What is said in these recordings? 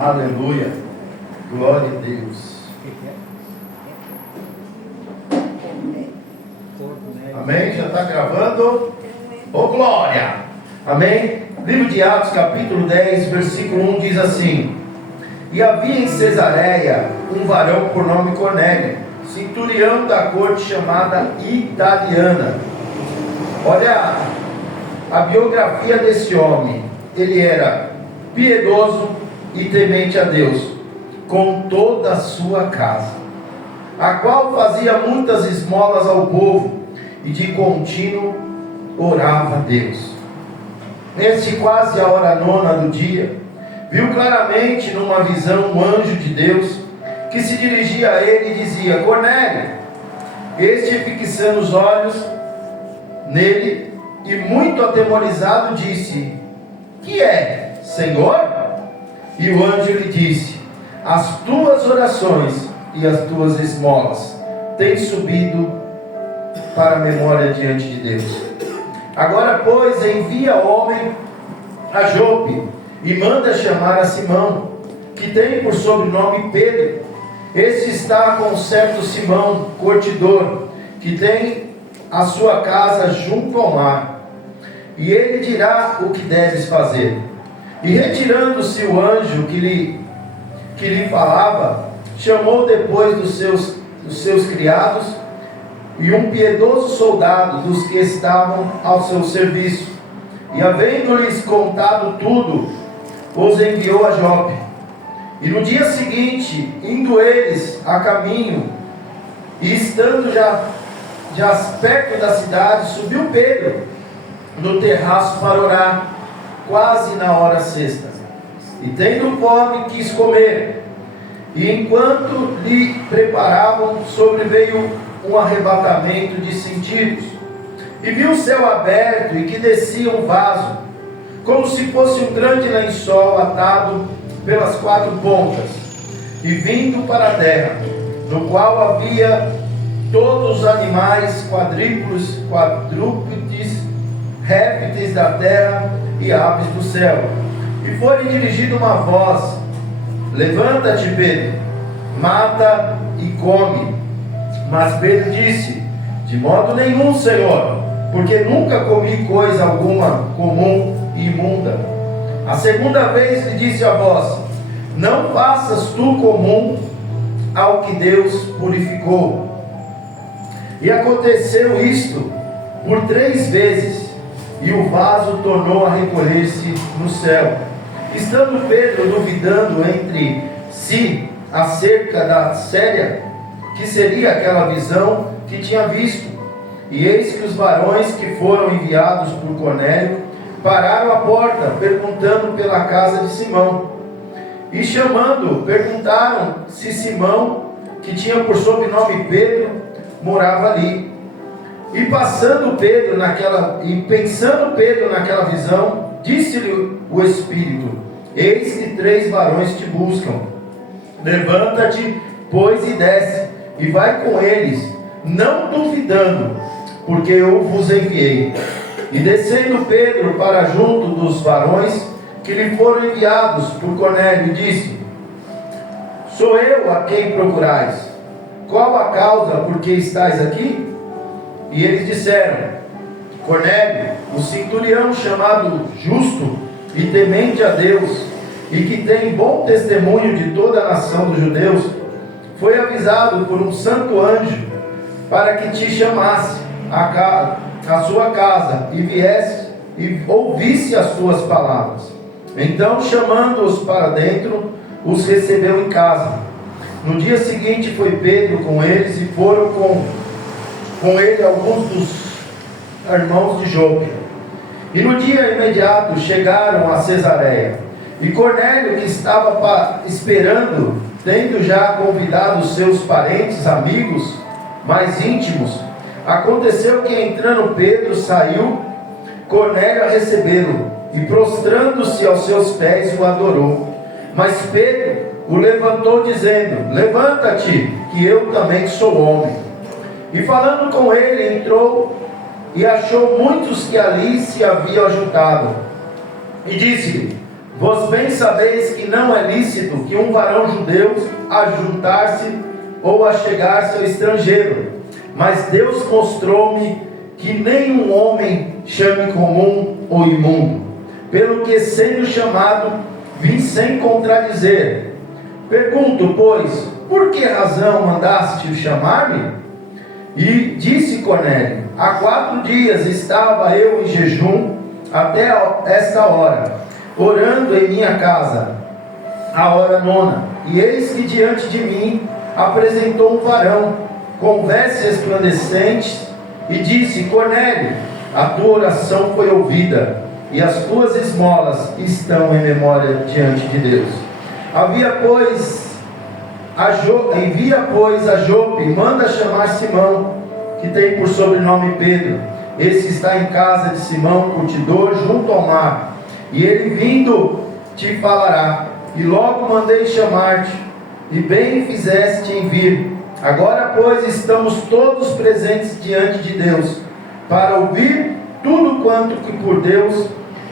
Aleluia. Glória a Deus. Amém? Já está gravando? Ô glória! Amém? Livro de Atos, capítulo 10, versículo 1 diz assim: E havia em Cesareia um varão por nome Cornélio, centurião da corte chamada Italiana. Olha a biografia desse homem. Ele era piedoso e temente a Deus, com toda a sua casa, a qual fazia muitas esmolas ao povo, e de contínuo orava a Deus. Neste quase a hora nona do dia, viu claramente numa visão um anjo de Deus, que se dirigia a ele e dizia: Cornélio. Este, fixando os olhos nele, e muito atemorizado, disse: Que é, Senhor? E o anjo lhe disse: As tuas orações e as tuas esmolas têm subido para a memória diante de Deus. Agora, pois, envia homem a Jope e manda chamar a Simão, que tem por sobrenome Pedro. Este está com certo Simão, curtidor, que tem a sua casa junto ao mar, e ele dirá o que deves fazer. E retirando-se o anjo que lhe falava, chamou depois dos seus criados e um piedoso soldado dos que estavam ao seu serviço, e havendo-lhes contado tudo, os enviou a Jope. E no dia seguinte, indo eles a caminho, e estando já perto da cidade, subiu Pedro no terraço para orar, quase na hora sexta. E tendo fome, quis comer. E enquanto lhe preparavam, sobreveio um arrebatamento de sentidos, e viu o céu aberto, e que descia um vaso, como se fosse um grande lençol atado pelas quatro pontas, e vindo para a terra, no qual havia todos os animais, quadrúpedes, répteis da terra e aves do céu. E foi-lhe dirigida uma voz: Levanta-te, Pedro, mata e come. Mas Pedro disse: De modo nenhum, Senhor, porque nunca comi coisa alguma comum e imunda. A segunda vez lhe disse a voz: Não faças tu comum ao que Deus purificou. E aconteceu isto por 3 vezes, e o vaso tornou a recolher-se no céu. Estando Pedro duvidando entre si acerca da séria que seria aquela visão que tinha visto, e eis que os varões que foram enviados por Cornélio pararam à porta, perguntando pela casa de Simão. E chamando, perguntaram se Simão, que tinha por sobrenome Pedro, morava ali. E pensando Pedro naquela visão, disse-lhe o Espírito: Eis que 3 varões te buscam. Levanta-te, pois, e desce, e vai com eles, não duvidando, porque eu vos enviei. E descendo Pedro para junto dos varões que lhe foram enviados por Cornélio, disse: Sou eu a quem procurais. Qual a causa por que estáis aqui? E eles disseram: Cornélio, o centurião chamado Justo e temente a Deus, e que tem bom testemunho de toda a nação dos judeus, foi avisado por um santo anjo para que te chamasse à sua casa e viesse e ouvisse as tuas palavras. Então, chamando-os para dentro, os recebeu em casa. No dia seguinte foi Pedro com eles, e foram com ele alguns dos irmãos de Jope. E no dia imediato chegaram a Cesareia. E Cornélio, que estava esperando, tendo já convidado os seus parentes, amigos mais íntimos, aconteceu que, entrando Pedro, saiu Cornélio a recebê-lo, e prostrando-se aos seus pés, o adorou. Mas Pedro o levantou, dizendo: Levanta-te, que eu também sou homem. E falando com ele, entrou e achou muitos que ali se haviam ajuntado, e disse-lhe: Vós bem sabeis que não é lícito que um varão judeu ajuntar-se ou achegar-se ao estrangeiro, mas Deus mostrou-me que nenhum homem chame comum ou imundo, pelo que, sendo chamado, vim sem contradizer. Pergunto, pois, por que razão mandaste chamar-me? E disse Cornélio: há 4 dias estava eu em jejum até esta hora, orando em minha casa, a hora 9, e eis que diante de mim apresentou um varão com vestes resplandecentes e disse: Cornélio, a tua oração foi ouvida, e as tuas esmolas estão em memória diante de Deus. Envia, pois, a Jope, e manda chamar Simão, que tem por sobrenome Pedro. Esse está em casa de Simão, curtidor, junto ao mar, e ele vindo te falará. E logo mandei chamar-te, e bem fizeste em vir. Agora, pois, estamos todos presentes diante de Deus, para ouvir tudo quanto que por Deus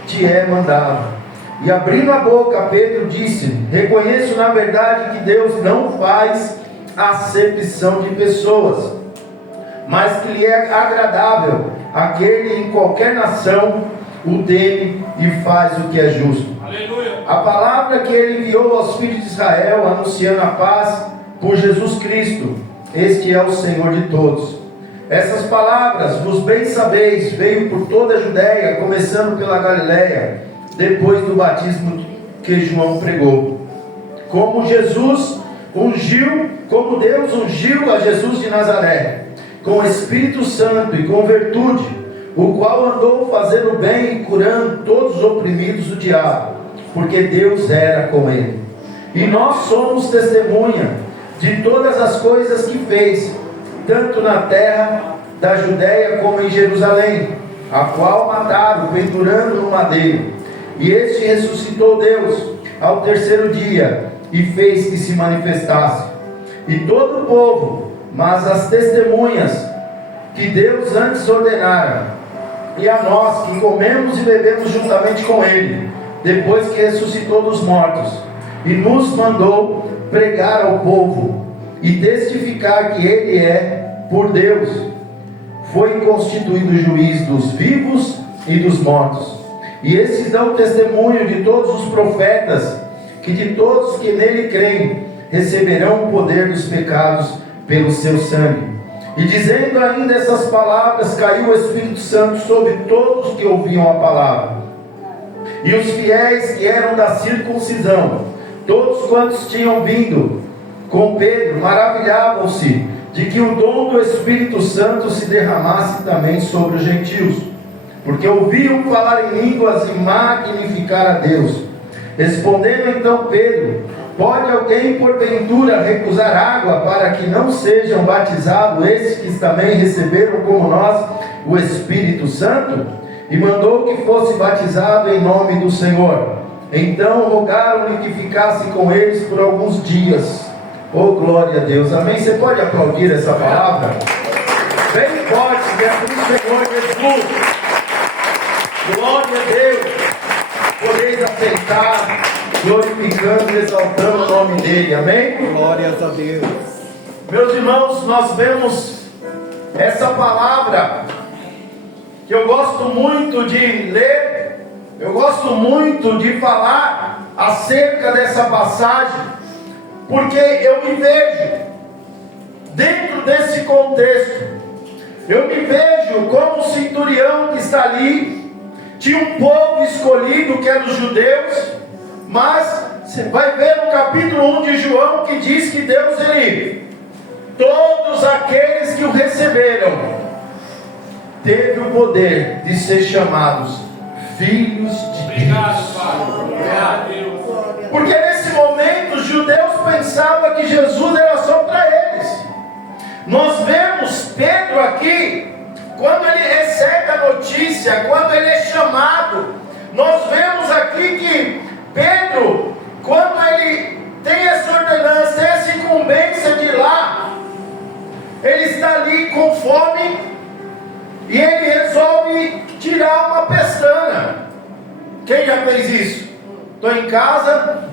te é mandado. E abrindo a boca, Pedro disse: reconheço na verdade que Deus não faz acepção de pessoas, mas que lhe é agradável aquele em qualquer nação o teme e faz o que é justo. Aleluia. A palavra que ele enviou aos filhos de Israel, anunciando a paz por Jesus Cristo, este é o Senhor de todos. Essas palavras, vos bem sabeis, veio por toda a Judéia, começando pela Galiléia, depois do batismo que João pregou. Como Deus ungiu a Jesus de Nazaré, com o Espírito Santo e com virtude, o qual andou fazendo bem e curando todos os oprimidos do diabo, porque Deus era com ele. E nós somos testemunha de todas as coisas que fez, tanto na terra da Judéia como em Jerusalém, a qual mataram, pendurando no madeiro. E este ressuscitou Deus ao 3º dia, e fez que se manifestasse. E todo o povo, mas as testemunhas que Deus antes ordenara, e a nós que comemos e bebemos juntamente com ele, depois que ressuscitou dos mortos, e nos mandou pregar ao povo, e testificar que ele é, por Deus, foi constituído juiz dos vivos e dos mortos. E esses dão testemunho de todos os profetas, que de todos que nele creem, receberão o poder dos pecados pelo seu sangue. E dizendo ainda essas palavras, caiu o Espírito Santo sobre todos que ouviam a palavra. E os fiéis que eram da circuncisão, todos quantos tinham vindo com Pedro, maravilhavam-se de que o dom do Espírito Santo se derramasse também sobre os gentios, porque ouviam falar em línguas e magnificar a Deus. Respondendo então Pedro: pode alguém porventura recusar água para que não sejam batizados esses que também receberam como nós o Espírito Santo? E mandou que fosse batizado em nome do Senhor. Então rogaram-lhe que ficasse com eles por alguns dias. Oh, glória a Deus, amém. Você pode aplaudir essa palavra? Bem forte, dentro do Senhor Jesus. Glória a Deus. Podeis aceitar, glorificando e exaltando o nome dele, amém? Glórias a Deus. Meus irmãos, nós vemos essa palavra que eu gosto muito de ler, eu gosto muito de falar acerca dessa passagem, porque eu me vejo dentro desse contexto. Eu me vejo como o centurião que está ali. Tinha um povo escolhido que era os judeus, mas você vai ver no capítulo 1 de João que diz que Deus, todos aqueles que o receberam, teve o poder de ser chamados filhos de Deus. Porque nesse momento os judeus pensavam que Jesus era só para eles. Nós vemos Pedro aqui, quando ele recebe a notícia, quando ele é chamado, nós vemos aqui que Pedro, quando ele tem essa ordenança, essa incumbência de ir lá, ele está ali com fome, e ele resolve tirar uma pestana. Quem já fez isso? estou em casa,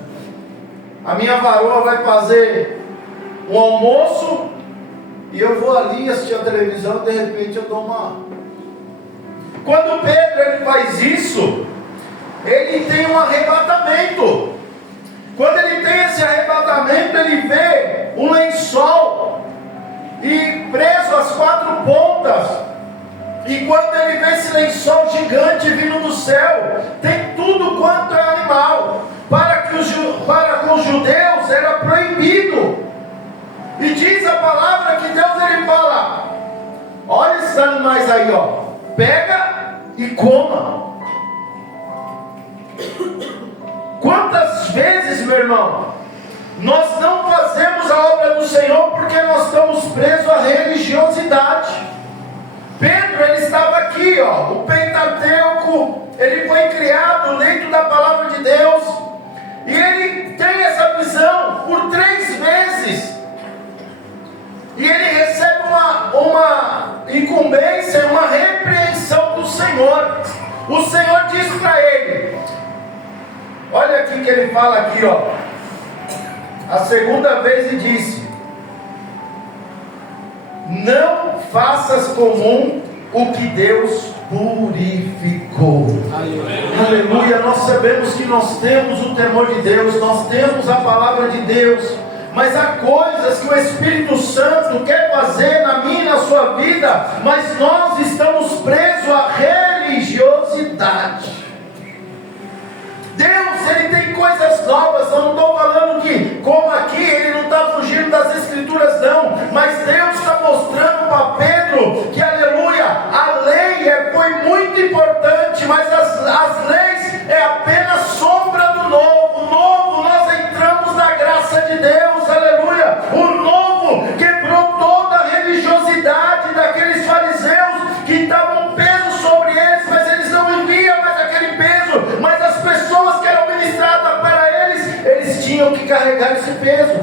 a minha varoa vai fazer um almoço, e eu vou ali assistir a televisão, de repente eu dou uma... Quando Pedro ele faz isso, ele tem um arrebatamento. Quando ele tem esse arrebatamento, ele vê um lençol e preso às 4 pontas. E quando ele vê esse lençol gigante vindo do céu, tem tudo quanto é animal. Para com os judeus era proibido. E diz a palavra que Deus ele fala: olha esses animais aí, ó, pega e coma. Quantas vezes, meu irmão, nós não fazemos a obra do Senhor porque nós estamos presos à religiosidade? Pedro, ele estava aqui, ó, o Pentateuco, ele foi criado dentro da palavra de Deus, e ele tem essa visão por 3 vezes, e ele recebe uma incumbência, uma repreensão do Senhor. O Senhor diz para ele, olha aqui que ele fala aqui, ó, a segunda vez e disse: não faças comum o que Deus purificou. Aleluia. Nós sabemos que nós temos o temor de Deus, nós temos a palavra de Deus, mas há coisas que o Espírito Santo quer fazer na minha e na sua vida, mas nós estamos presos à religiosidade. Deus, ele tem coisas novas. Eu não estou falando que, como aqui, ele não está fugindo das Escrituras, não, mas Deus está mostrando para Pedro que, aleluia, a lei foi muito importante, mas as leis é apenas sombra do novo. O novo, nós entramos na graça de Deus, aleluia. O novo quebrou toda a religiosidade daqueles fariseus que estavam um peso sobre eles, mas eles não enviam mais aquele peso, mas as pessoas que eram ministradas para eles tinham que carregar esse peso.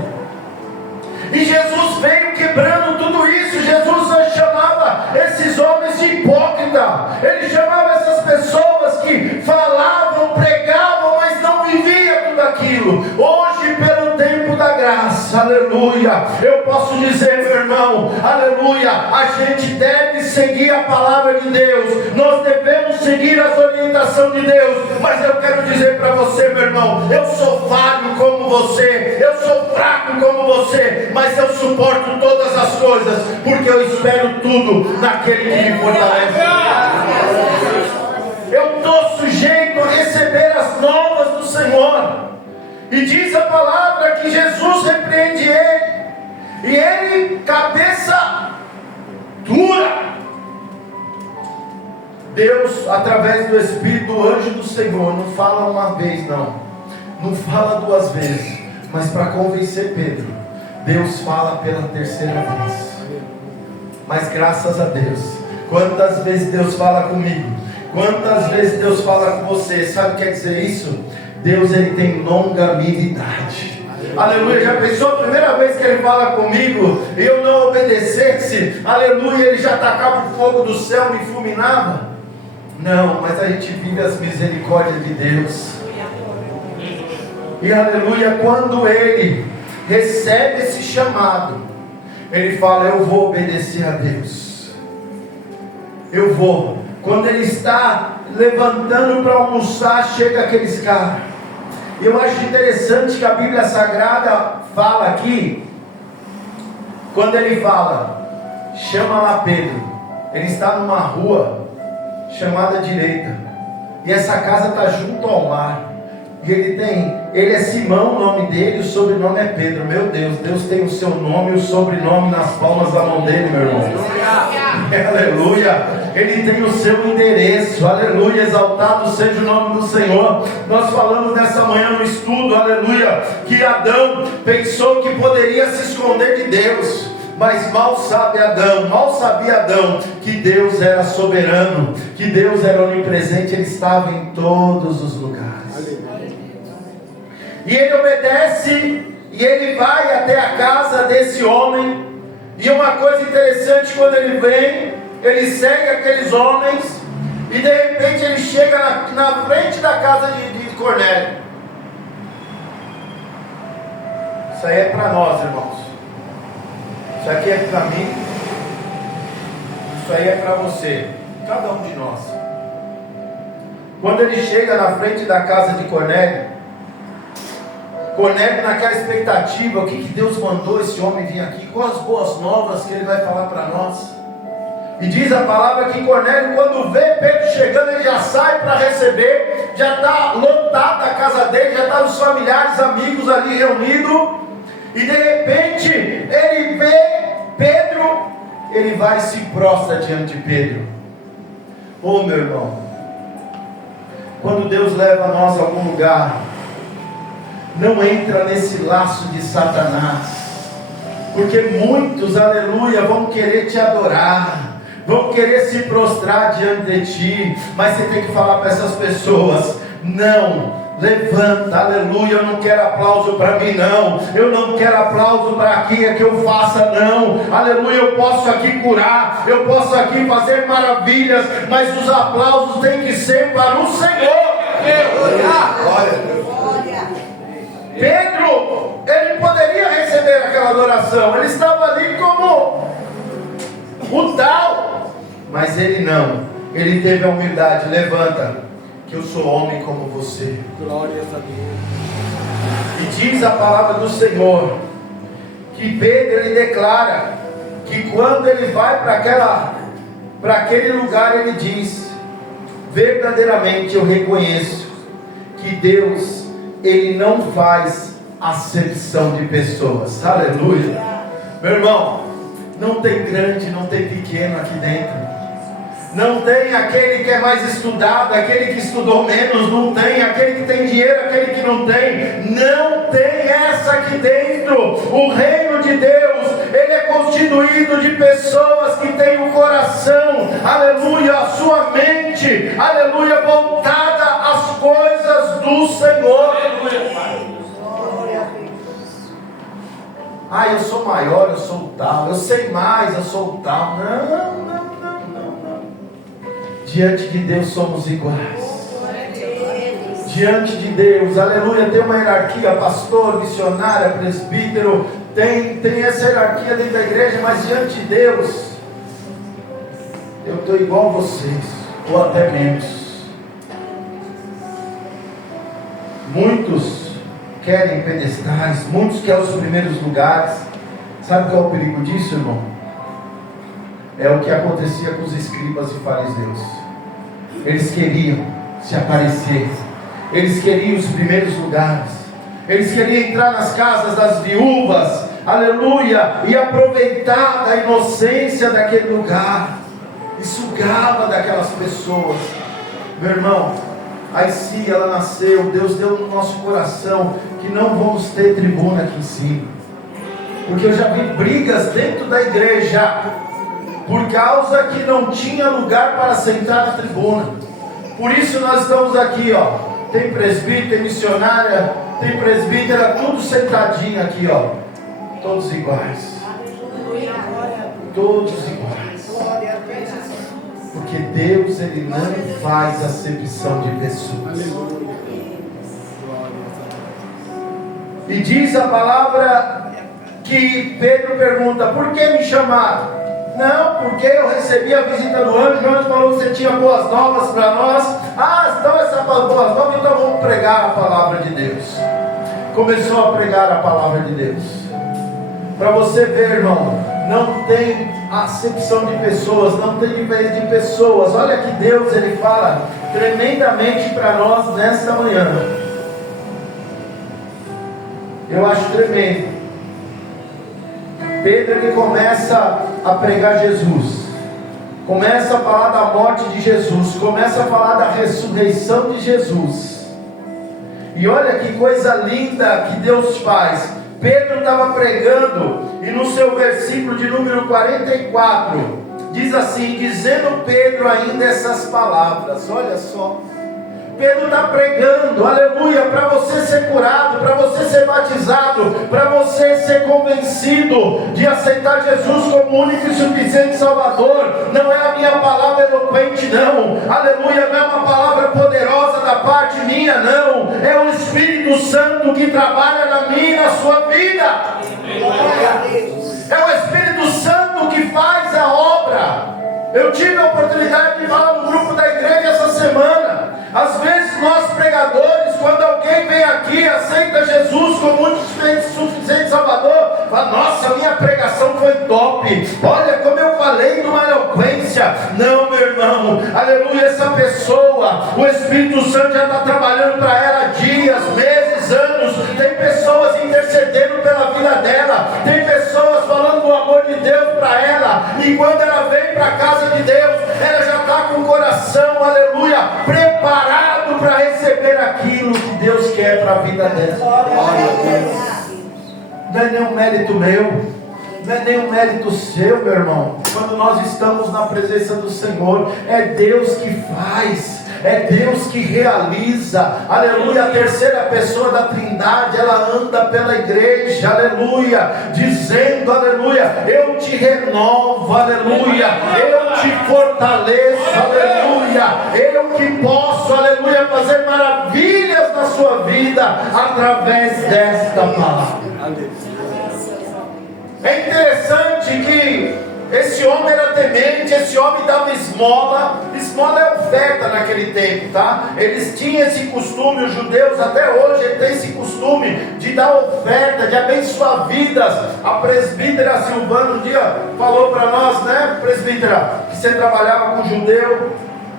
E Jesus veio quebrando tudo isso. Jesus chamava esses homens de hipócrita. Ele chamava essas pessoas que falavam, pregavam, mas não viviam tudo aquilo. Hoje, pelo tempo da graça, aleluia, eu posso dizer, meu irmão, aleluia, a gente deve seguir a palavra de Deus, nós devemos seguir as orientações de Deus, mas eu quero dizer para você, meu irmão, eu sou falho como você, eu sou fraco como você, mas eu suporto todas as coisas, porque eu espero tudo naquele que me fortalece. Eu estou sujeito a receber as novas do Senhor. E diz a palavra que Jesus repreende ele, e ele, cabeça dura. Deus, através do Espírito, do anjo do Senhor, não fala uma vez, não fala 2 vezes, mas para convencer Pedro, Deus fala pela 3ª vez. Mas graças a Deus, quantas vezes Deus fala comigo, quantas vezes Deus fala com você. Sabe o que quer dizer isso? Deus, ele tem longanimidade. Aleluia. Já pensou a primeira vez que ele fala comigo e eu não obedecesse? Aleluia, ele já tacava o fogo do céu, me fulminava? Não, mas a gente vive as misericórdias de Deus. E aleluia, quando ele recebe esse chamado, ele fala: eu vou obedecer a Deus, eu vou. Quando ele está levantando para almoçar, chega aqueles caras. Eu acho interessante que a Bíblia Sagrada fala aqui, quando ele fala, chama lá Pedro, ele está numa rua chamada Direita, e essa casa está junto ao mar, e ele é Simão, o nome dele, o sobrenome é Pedro. Meu Deus, Deus tem o seu nome e o sobrenome nas palmas da mão dele, meu irmão. Aleluia. Ele tem o seu endereço, aleluia, exaltado seja o nome do Senhor. Nós falamos nessa manhã no estudo, aleluia, que Adão pensou que poderia se esconder de Deus, mas mal sabia Adão que Deus era soberano, que Deus era onipresente, ele estava em todos os lugares. E ele obedece, e ele vai até a casa desse homem. E uma coisa interessante, quando ele vem, ele segue aqueles homens, e de repente ele chega na frente da casa de Cornélio. Isso aí é para nós, irmãos. Isso aqui é para mim. Isso aí é para você. Cada um de nós. Quando ele chega na frente da casa de Cornélio, Cornélio naquela expectativa, o que Deus mandou esse homem vir aqui? Quais as boas novas que ele vai falar para nós? E diz a palavra que Cornélio, quando vê Pedro chegando, ele já sai para receber, já está lotada a casa dele, já estão os familiares, amigos ali reunidos, e de repente ele vê Pedro, ele vai e se prostra diante de Pedro. Oh, meu irmão, quando Deus leva nós a algum lugar, não entra nesse laço de Satanás, porque muitos, aleluia, vão querer te adorar, vão querer se prostrar diante de ti, mas você tem que falar para essas pessoas: não, levanta, aleluia, eu não quero aplauso para mim não, eu não quero aplauso para aqui é que eu faça não, aleluia, eu posso aqui curar, eu posso aqui fazer maravilhas, mas os aplausos têm que ser para o Senhor. Glória a Deus. Pedro, ele poderia receber aquela adoração, ele estava ali como o tal, mas ele não, ele teve a humildade: levanta, que eu sou homem como você. Glória a Deus. E diz a palavra do Senhor que Pedro, ele declara que quando ele vai para aquele lugar, ele diz: verdadeiramente eu reconheço que Deus, ele não faz acepção de pessoas. Aleluia. Meu irmão, não tem grande, não tem pequeno aqui dentro. Não tem aquele que é mais estudado, aquele que estudou menos, não tem aquele que tem dinheiro, aquele que não tem. Não tem essa aqui dentro. O reino de Deus, ele é constituído de pessoas que têm o coração, aleluia, a sua mente, aleluia, voltada às coisas do Senhor. Ah, eu sou maior, eu sou tal, eu sei mais, eu sou tal. Não. Diante de Deus somos iguais. Diante de Deus, aleluia, tem uma hierarquia: pastor, missionária, presbítero, tem essa hierarquia dentro da igreja, mas diante de Deus, eu estou igual a vocês, ou até menos. Muitos querem pedestais, muitos querem os primeiros lugares. Sabe qual é o perigo disso, irmão? É o que acontecia com os escribas e fariseus. Eles queriam se aparecer, eles queriam os primeiros lugares, eles queriam entrar nas casas das viúvas, aleluia, e aproveitar da inocência daquele lugar, e sugava daquelas pessoas. Meu irmão, a IC, ela nasceu, Deus deu no nosso coração que não vamos ter tribuna aqui em cima, porque eu já vi brigas dentro da igreja por causa que não tinha lugar para sentar na tribuna. Por isso nós estamos aqui, ó. Tem presbítero, tem missionária, tem presbítera, tudo sentadinho aqui, ó. Todos iguais. Todos iguais. Porque Deus, ele não faz acepção de pessoas. E diz a palavra que Pedro pergunta: por que me chamaram? Não, porque eu recebi a visita do anjo. O anjo falou que você tinha boas novas para nós. Ah, então essa boas novas, então vamos pregar a palavra de Deus. Começou a pregar a palavra de Deus. Para você ver, irmão, não tem acepção de pessoas, não tem diferença de pessoas. Olha que Deus, ele fala tremendamente para nós nesta manhã. Eu acho tremendo. Pedro, ele começa a pregar Jesus, começa a falar da morte de Jesus, começa a falar da ressurreição de Jesus. E olha que coisa linda que Deus faz. Pedro estava pregando, e no seu versículo de número 44, diz assim, dizendo Pedro ainda essas palavras, olha só. Pedro está pregando, aleluia, para você ser curado, para você ser batizado, para você ser convencido de aceitar Jesus como único e suficiente Salvador. Não é a minha palavra eloquente, não, aleluia, não é uma palavra poderosa da parte minha, não, é o Espírito Santo que trabalha na mim e na sua vida. É o Espírito Santo que faz a obra. Eu tive a oportunidade de falar no grupo da igreja essa semana. Às vezes nós pregadores, quando alguém vem aqui, aceita Jesus como único suficiente Salvador, fala: nossa, minha pregação foi top, olha como eu falei numa eloquência. Não, meu irmão, aleluia, essa pessoa, o Espírito Santo já está trabalhando para ela dias, meses, anos. Tem pessoas intercedendo pela vida dela, tem pessoas falando do amor de Deus para ela, e quando ela vem para a casa de Deus, ela já está com o coração, aleluia, preparado para receber aquilo que Deus quer para a vida dela. Não é nenhum mérito meu, não é nenhum mérito seu, meu irmão. Quando nós estamos na presença do Senhor, é Deus que faz, é Deus que realiza, aleluia. A terceira pessoa da Trindade, ela anda pela igreja, aleluia, dizendo, aleluia, eu te renovo, aleluia, eu te fortaleço, aleluia, eu que posso, aleluia, fazer maravilhas na sua vida, através desta palavra. É interessante que esse homem era temente, esse homem dava esmola. Esmola é oferta naquele tempo, tá? Eles tinham esse costume, os judeus até hoje têm esse costume de dar oferta, de abençoar vidas. A presbítera Silvana um dia falou para nós, né, presbítera, que você trabalhava com judeu,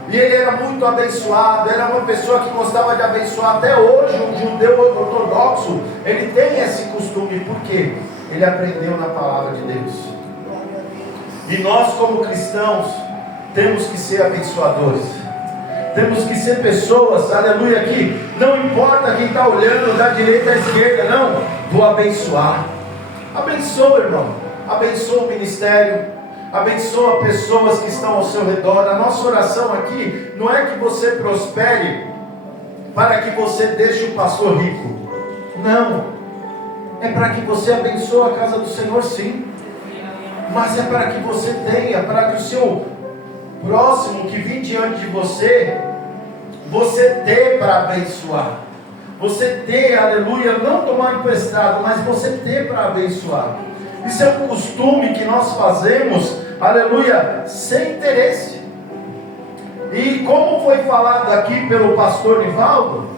e ele era muito abençoado, era uma pessoa que gostava de abençoar. Até hoje um judeu ortodoxo, ele tem esse costume, por quê? Ele aprendeu na palavra de Deus. E nós como cristãos temos que ser abençoadores, temos que ser pessoas, aleluia, que não importa quem está olhando da direita à esquerda, não, vou abençoar. Abençoa, irmão, abençoa o ministério, abençoa pessoas que estão ao seu redor. A nossa oração aqui não é que você prospere para que você deixe o pastor rico, não, é para que você abençoe a casa do Senhor, sim, mas é para que você tenha, para que o seu próximo que vem diante de você, você dê para abençoar, você dê, aleluia, não tomar emprestado, mas você dê para abençoar. Isso é um costume que nós fazemos, aleluia, sem interesse. E como foi falado aqui pelo pastor Nivaldo,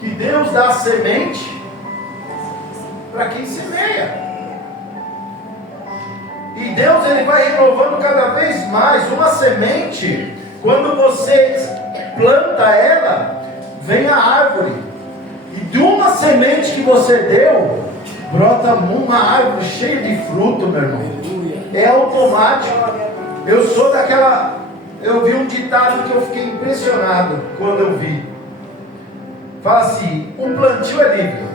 que Deus dá a semente para quem semeia. E Deus, ele vai renovando cada vez mais. Uma semente, quando você planta ela, vem a árvore. E de uma semente que você deu, brota uma árvore cheia de fruto, meu irmão. É automático. Eu sou daquela... Eu vi um ditado que eu fiquei impressionado quando eu vi. Fala assim: um plantio é livre.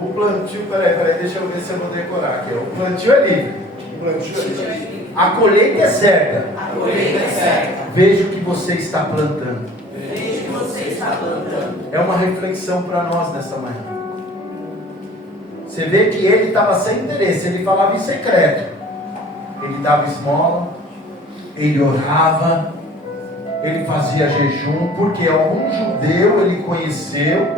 O plantio, peraí, deixa eu ver se eu vou decorar aqui. O plantio é livre. A colheita é certa. Veja o que você está plantando. É uma reflexão para nós nessa manhã. Você vê que ele estava sem interesse, ele falava em secreto. Ele dava esmola, ele orava, ele fazia jejum, porque algum judeu ele conheceu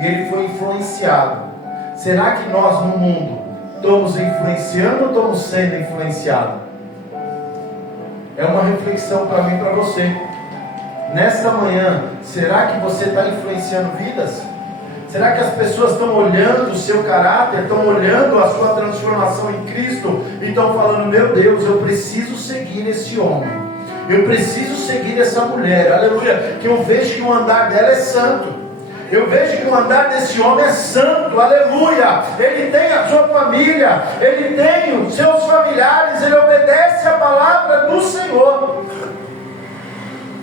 e ele foi influenciado. Será que nós no mundo estamos influenciando ou estamos sendo influenciados? É uma reflexão para mim e para você. Nesta manhã, será que você está influenciando vidas? Será que as pessoas estão olhando o seu caráter, estão olhando a sua transformação em Cristo e estão falando: meu Deus, eu preciso seguir esse homem, eu preciso seguir essa mulher, aleluia, que eu vejo que o andar dela é santo, eu vejo que o andar desse homem é santo, aleluia, ele tem a sua família, ele tem os seus familiares, ele obedece a palavra do Senhor.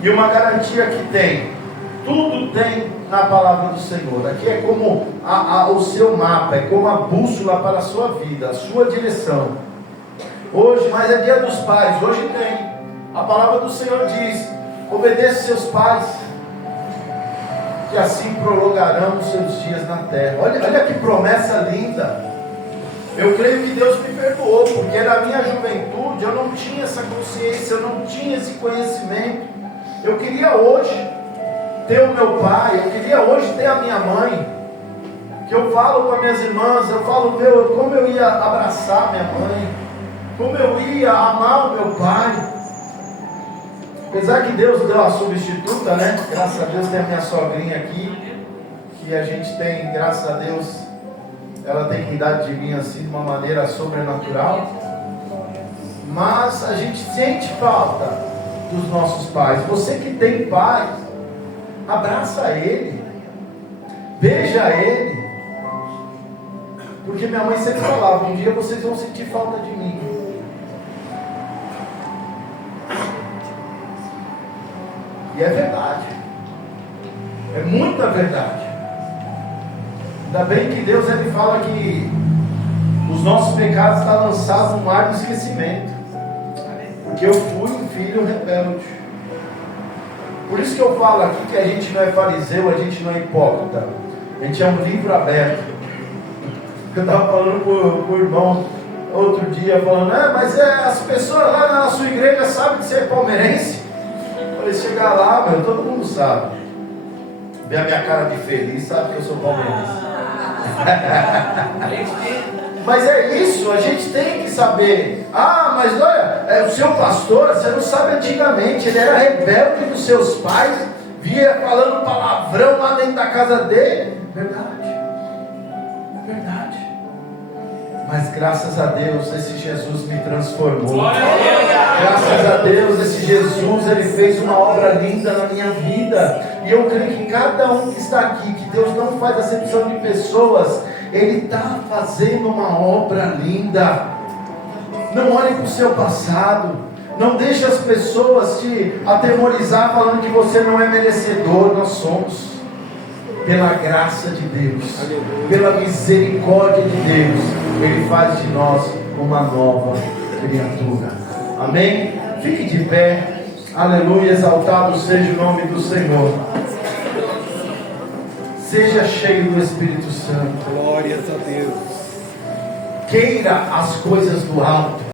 E uma garantia que tem, tudo tem na palavra do Senhor. Aqui é como o seu mapa, é como a bússola para a sua vida, a sua direção. Hoje, mas é dia dos pais, hoje tem. A palavra do Senhor diz: obedeça seus pais, que assim prolongarão os seus dias na terra. Olha que promessa linda. Eu creio que Deus me perdoou, porque na minha juventude eu não tinha essa consciência, eu não tinha esse conhecimento. Eu queria hoje, ter o meu pai, eu queria hoje ter a minha mãe. Que eu falo com as minhas irmãs, eu falo, como eu ia abraçar minha mãe, como eu ia amar o meu pai. Apesar que Deus deu a substituta, né? Graças a Deus tem a minha sogrinha aqui, que a gente tem, graças a Deus, ela tem cuidado de mim assim de uma maneira sobrenatural. Mas a gente sente falta dos nossos pais. Você que tem pai, abraça ele, beija ele. Porque minha mãe sempre falava, um dia vocês vão sentir falta de mim. E é verdade. É muita verdade. Ainda bem que Deus ele fala que os nossos pecados estão lançados no mar do esquecimento. Porque eu fui um filho rebelde. Por isso que eu falo aqui que a gente não é fariseu, a gente não é hipócrita. A gente é um livro aberto. Eu estava falando com o irmão outro dia, falando, mas as pessoas lá na sua igreja sabem que você é palmeirense. Eu falei, chegar lá, todo mundo sabe. Vê a minha cara de feliz, sabe que eu sou palmeirense. Mas é isso, a gente tem que saber. Mas olha, o seu pastor, você não sabe antigamente, ele era rebelde dos seus pais, via falando palavrão lá dentro da casa dele. Verdade. Mas graças a Deus esse Jesus me transformou. Graças a Deus esse Jesus ele fez uma obra linda na minha vida. E eu creio que cada um que está aqui, que Deus não faz acepção de pessoas, Ele está fazendo uma obra linda. Não olhe para o seu passado. Não deixe as pessoas te atemorizar falando que você não é merecedor. Nós somos. Pela graça de Deus, pela misericórdia de Deus, Ele faz de nós uma nova criatura. Amém? Fique de pé. Aleluia, exaltado seja o nome do Senhor. Seja cheio do Espírito Santo. Glórias a Deus. Queira as coisas do alto.